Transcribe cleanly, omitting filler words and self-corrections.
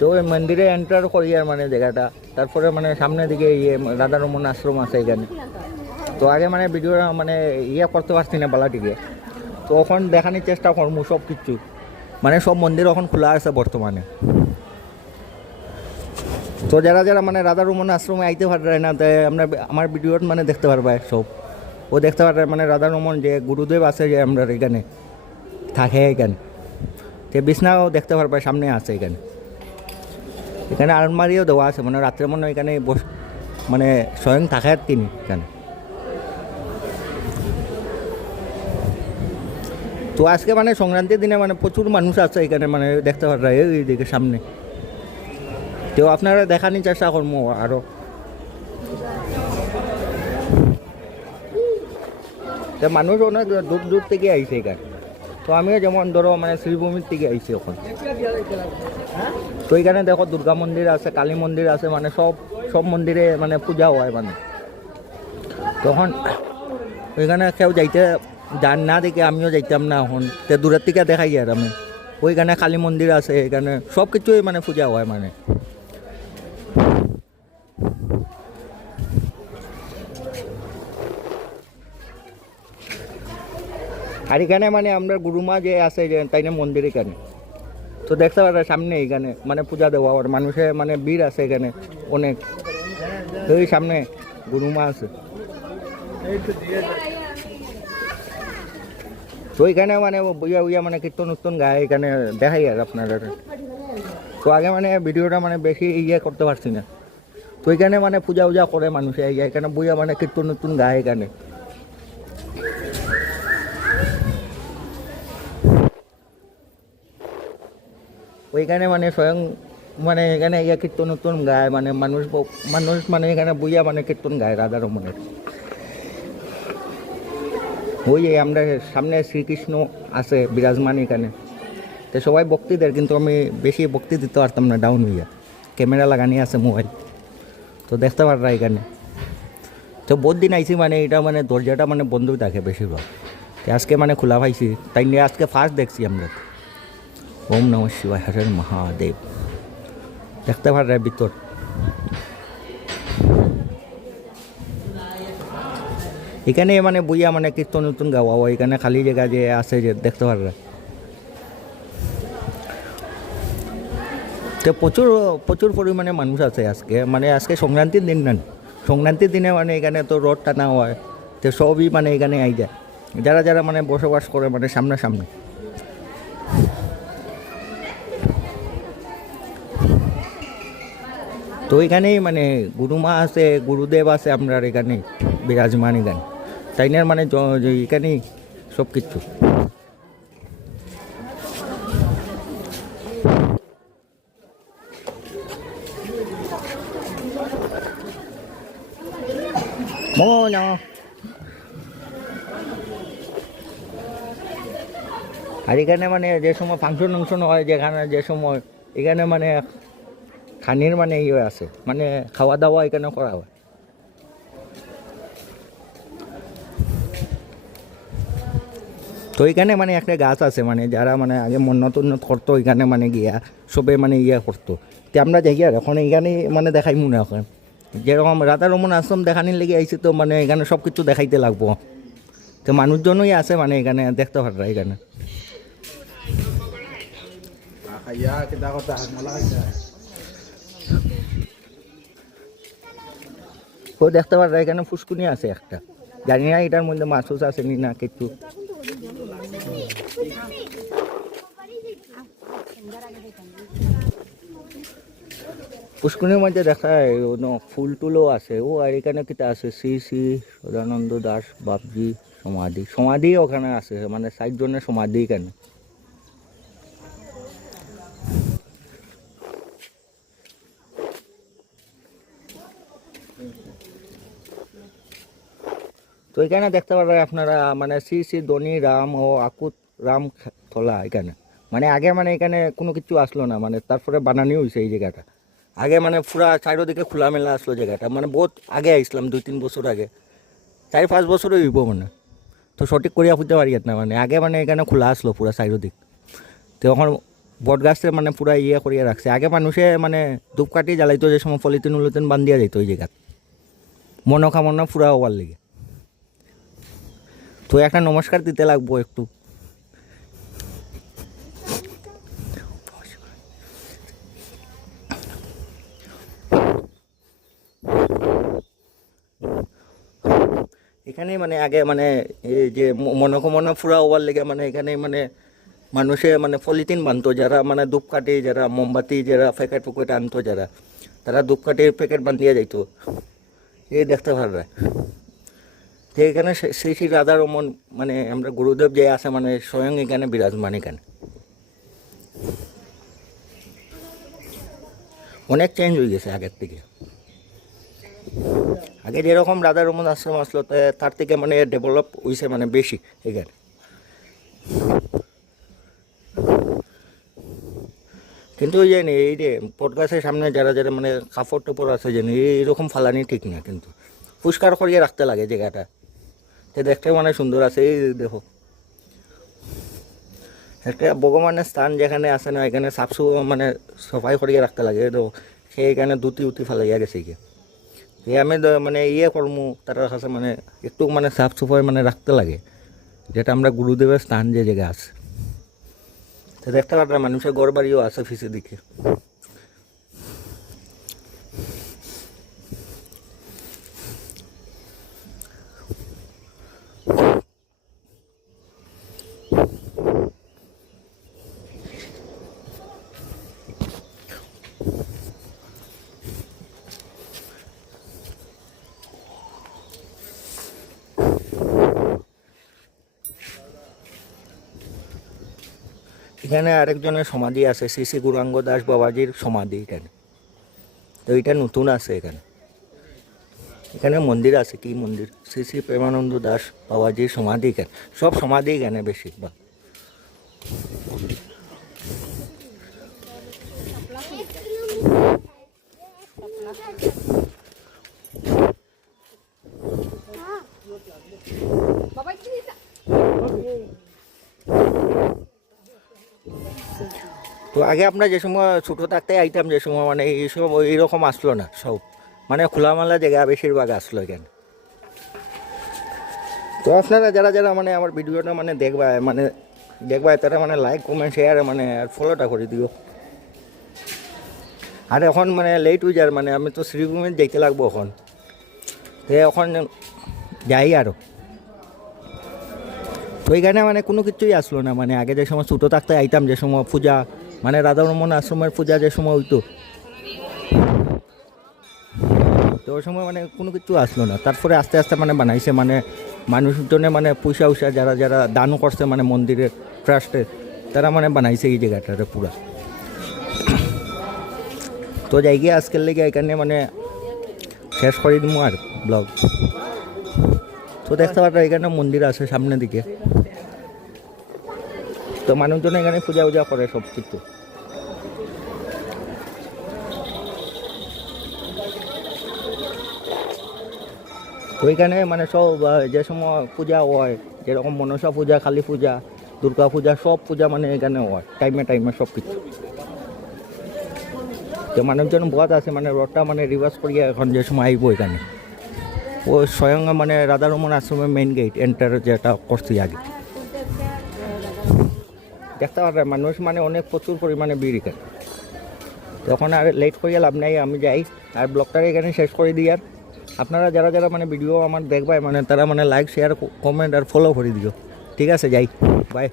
তো ওই মন্দিরে এন্টার করি আর মানে জায়গাটা, তারপরে মানে সামনের দিকে রাধা রমন আশ্রম আছে এখানে। তো আগে মানে ভিডিওটা মানে করতে পারছি না বালাটিকে, তো এখন দেখানোর চেষ্টা করবো সব কিছু, মানে সব মন্দির এখন খোলা আছে বর্তমানে। তো যারা যারা মানে রাধা রমন আশ্রমে আইতে পারে না, তাই আমরা আমার ভিডিওত মানে দেখতে পারবা সব, ও দেখতে পারে মানে রাধা রমন যে গুরুদেব আছে যে আমরা এখানে থাকে এখানে, যে বিছনাও দেখতে পারবা সামনে আছে এখানে। এখানে আলমারিও দেওয়া আছে, মানে রাত্রে মনে হয় এখানে মানে স্বয়ং থাকে তিনি এখানে। তো আজকে মানে সংক্রান্তির দিনে মানে প্রচুর মানুষ আছে এখানে, মানে দেখতে পারবা এইদিকে সামনে। তো আপনারা দেখানোর চেষ্টা করবো আরও। তো মানুষ অনেক দূর দূর থেকে আইছে এখানে। তো আমিও যেমন ধরো মানে শ্রীভূমির থেকে আইছি এখন। তো এখানে দেখো দুর্গা মন্দির আছে, কালী মন্দির আছে, মানে সব সব মন্দিরে মানে পূজা হয় মানে। তখন ওইখানে কেউ যাইতে যান না দেখে আমিও যাইতাম না এখন, তো দূরের থেকে দেখাই আর আমি। ওইখানে কালী মন্দির আছে, এখানে সব কিছুই মানে পূজা হয় মানে। আর এখানে মানে আমরা গুরুমা যে আছে যে তাই না মন্দির এখানে, তো দেখতে পারে সামনে এখানে মানে পূজা দেওয়া আর মানুষের মানে ভিড় আছে এখানে অনেক। তো এই সামনে গুরুমা আছে, তো এখানে মানে বইয়া বইয়া মানে কীর্তন উত্তন গায়ে এখানে দেখাই আর আপনারা। তো আগে মানে ভিডিওটা মানে বেশি করতে পারছি না, তো এখানে মানে পূজা উজা করে মানুষে এখানে বইয়া মানে কীর্তন উত্তন গায়ে এখানে। ওইখানে মানে স্বয়ং মানে এখানে কীর্তন উত্তন গায়, মানে মানুষ মানুষ মানে এখানে বইয়া মানে কীর্তন গায় রাধা রমনের। ওই আমরা সামনে শ্রীকৃষ্ণ আছে বিরাজমান এখানে, তো সবাই ভক্তি দেয়, কিন্তু আমি বেশি ভক্তি দিতে পারতাম না, ডাউন হইয়া ক্যামেরা লাগানি আছে মোবাইল, তো দেখতে পাররা এখানে। তো বহুত দিন আইসি মানে এটা মানে দরজাটা মানে বন্ধই থাকে বেশিরভাগ, আজকে মানে খোলা পাইছি, তাই নিয়ে আজকে ফার্স্ট দেখছি আমরা। ওম নম শিবায়, হর মহাদেব, দেখতে পাররা ভিতর। এখানে মানে বইয়া মানে কীর্তন নতুন গাওয়া হয়, এখানে খালি জায়গা যে আছে যে দেখতে পাররা। তো প্রচুর প্রচুর পরিমাণে মানুষ আছে আজকে, মানে আজকে সংক্রান্তির দিন না, সংক্রান্তির দিনে মানে এখানে তো রথ টানা হয়, তো সবই মানে এখানে আই যায় যারা যারা মানে বসবাস করে মানে সামনাসামনি। তো এখানেই মানে গুরুমা আছে, গুরুদেব আছে আপনার এখানে বিরাজমান এখানে, তাই না মানে এখানেই সব কিছু। আর এখানে মানে যে সময় ফাংশন টাংশন হয়, যেখানে যে সময় এখানে মানে খানির মানে আছে, মানে খাওয়া দাওয়া এখানে করা হয়। তো এখানে মানে একটা গাছ আছে, মানে যারা মানে আগে মন্নত উন্নত করতো এখানে মানে গিয়া সবে মানে করতো, তো আমরা যাই আর এখন এখানে মানে দেখাই মনে এখন যেরকম রাধা রমন আশ্রম দেখানির লেগে আইসি, তো মানে এখানে সব কিছু দেখাইতে লাগবো, তো মানুষজনই আছে মানে এখানে দেখতে পাররা এখানে। ও দেখতে পাররা এখানে ফুসকুনি আছে একটা, জানি না এটার মধ্যে মাছ আছে নি না কিছু। পুষ্কুনির মধ্যে দেখা যায় ফুল টুলও আছে। ও আর এখানে কিটা আছে শ্রী শ্রী সদানন্দ দাস বাপজি সমাধি, সমাধি ওখানে আছে, মানে 60 জনের সমাধি এখানে। তো এখানে দেখতে পারবেন আপনারা মানে শ্রী শ্রী ধনী রাম ও আকুত রাম থলা এখানে, মানে আগে মানে এখানে কোনো কিছু আসলো না, মানে তারপরে বানানি হয়েছে এই জায়গাটা। আগে মানে পুরা চারিদিকে খোলামেলা আসলো জায়গাটা, মানে বহুত আগে আসলাম 2-3 বছর আগে, 4-5 বছরই হইব মানে, তো সঠিক করিয়া বুঝতে পারি না, মানে আগে মানে এখানে খোলা আসলো পুরা চারিদিক। তো এখন বট গাছটা মানে পুরা ইয়ে করিয়া রাখছে। আগে মানুষে মানে ধূপকাঠি জ্বালাইতো, যে সময় পলিথিন উলিথিন বান্ধিয়া যাইতো ওই জায়গা, মনোকামনা পুরা হওয়ার লেগে। তো একটা নমস্কার দিতে লাগবো একটু। এখানে মানে আগে মানে এই যে মনোকামনা পুরা হওয়ার লেগে মানে এখানে মানে মানুষে মানে পলিথিন বানতো, যারা মানে ধূপকাঠি, যারা মোমবাতি, যারা প্যাকেট পুকেট আনতো, যারা তারা ধূপকাঠির প্যাকেট বান্ধিয়া যাইতো। এই দেখতে ভালো হয় যে এখানে শ্রী শ্রী রাধা রমন মানে আমরা গুরুদেব যে আছে মানে স্বয়ং এখানে বিরাজমান। এখানে অনেক চেঞ্জ হয়ে গেছে আগের থেকে। আগে যেরকম রাধা রমন আশ্রম আসলো তার থেকে মানে ডেভেলপ হয়েছে মানে বেশি এখানে। কিন্তু ওই জানি এই যে পটগাছের সামনে যারা যারা মানে কাপড় টাপড় আছে জানি এইরকম ফালানি ঠিক না, কিন্তু পরিষ্কার করিয়ে রাখতে লাগে জায়গাটা, তো দেখতে মানে সুন্দর আছে। এই দেখো একটা ভগবানের স্থান যেখানে আছে না, এখানে মানে সাফাই করিয়ে রাখতে লাগে। তো সে এখানে দুটি উতি ফালাইয়া গেছে কি আমি মানে ইয়ে করমু তার কাছে মানে একটু মানে সাফ সাফাই মানে রাখতে লাগে, যেটা আমরা গুরুদেবের স্থান যে জায়গা আছে। তো দেখতে পারলাম মানুষের ঘর বাড়িও আছে ফিসে দিকে। এখানে আরেকজনের সমাধি আছে, শ্রী শ্রী গৌরাঙ্গ দাস বাবাজির সমাধি এখানে। তো এটা নতুন আছে এখানে। এখানে মন্দির আছে, কি মন্দির, শ্রী শ্রী প্রেমানন্দ দাস বাবাজির সমাধি এখানে। সব সমাধি এখানে বেশিরভাগ। তো আগে আমরা যে সময় ছোটো থাকতে আইতাম, যে সময় মানে এইসব এইরকম আসলো না, সব মানে খোলামেলা জায়গা বেশিরভাগ আসলো এখানে। তো আপনারা যারা যারা মানে আমার ভিডিওটা মানে দেখবা তারা মানে লাইক কমেন্ট শেয়ার মানে আর ফলোটা করে দিও। আর এখন মানে লেট হয়ে যায়, মানে আমি তো শ্রীভূমি যাইতে লাগবো এখন, তো এখন যাই আরও। তো এইখানে মানে কোনো কিছুই আসলো না, মানে আগে যে সময় ছোটো থাকতে আইতাম, যে সময় পূজা মানে রাধারমন আশ্রমের পূজা যে সময় হইতো, তো ওই সময় মানে কোনো কিছু আসলো না। তারপরে আস্তে আস্তে মানে বানাইছে, মানে মানুষজনে মানে পয়সা উষা যারা যারা দানও করছে মানে মন্দিরের ট্রাস্টে, তারা মানে বানাইছে এই জায়গাটারে পুরা। তো যাই গিয়ে আজকের লেগে এখানে মানে শেষ করে দিব আর ব্লগ। তো দেখতে পারো এখানে মন্দির আছে সামনের দিকে, তো মানুষজন এখানে পূজা উজা করে সব কিছু। তো এখানে মানে সব যে সময় পূজা হয়, যেরকম মনসা পূজা, কালী পূজা, দুর্গা পূজা, সব পূজা মানে এখানে হয় টাইমে টাইমে সব কিছু। তো মানুষজন বহুত আছে, মানে রোডটা মানে রিভার্স করিয়া এখন যে সময় আইব এখানে, ও স্বয়ং মানে রাধারমন আশ্রমের মেইন গেট এন্টার যেটা করছি আগে। দেখতে পারেন মানুষ মানে অনেক প্রচুর পরিমাণে ভিড় এখানে। তখন আর লেট করিয়া লাভ নাই, আমি যাই আর ব্লগটা এখানে শেষ করে দিই। আর আপনারা যারা যারা মানে ভিডিও আমার দেখবাই মানে তারা মানে লাইক শেয়ার কমেন্ট আর ফলো করে দিও। ঠিক আছে, যাই, বাই।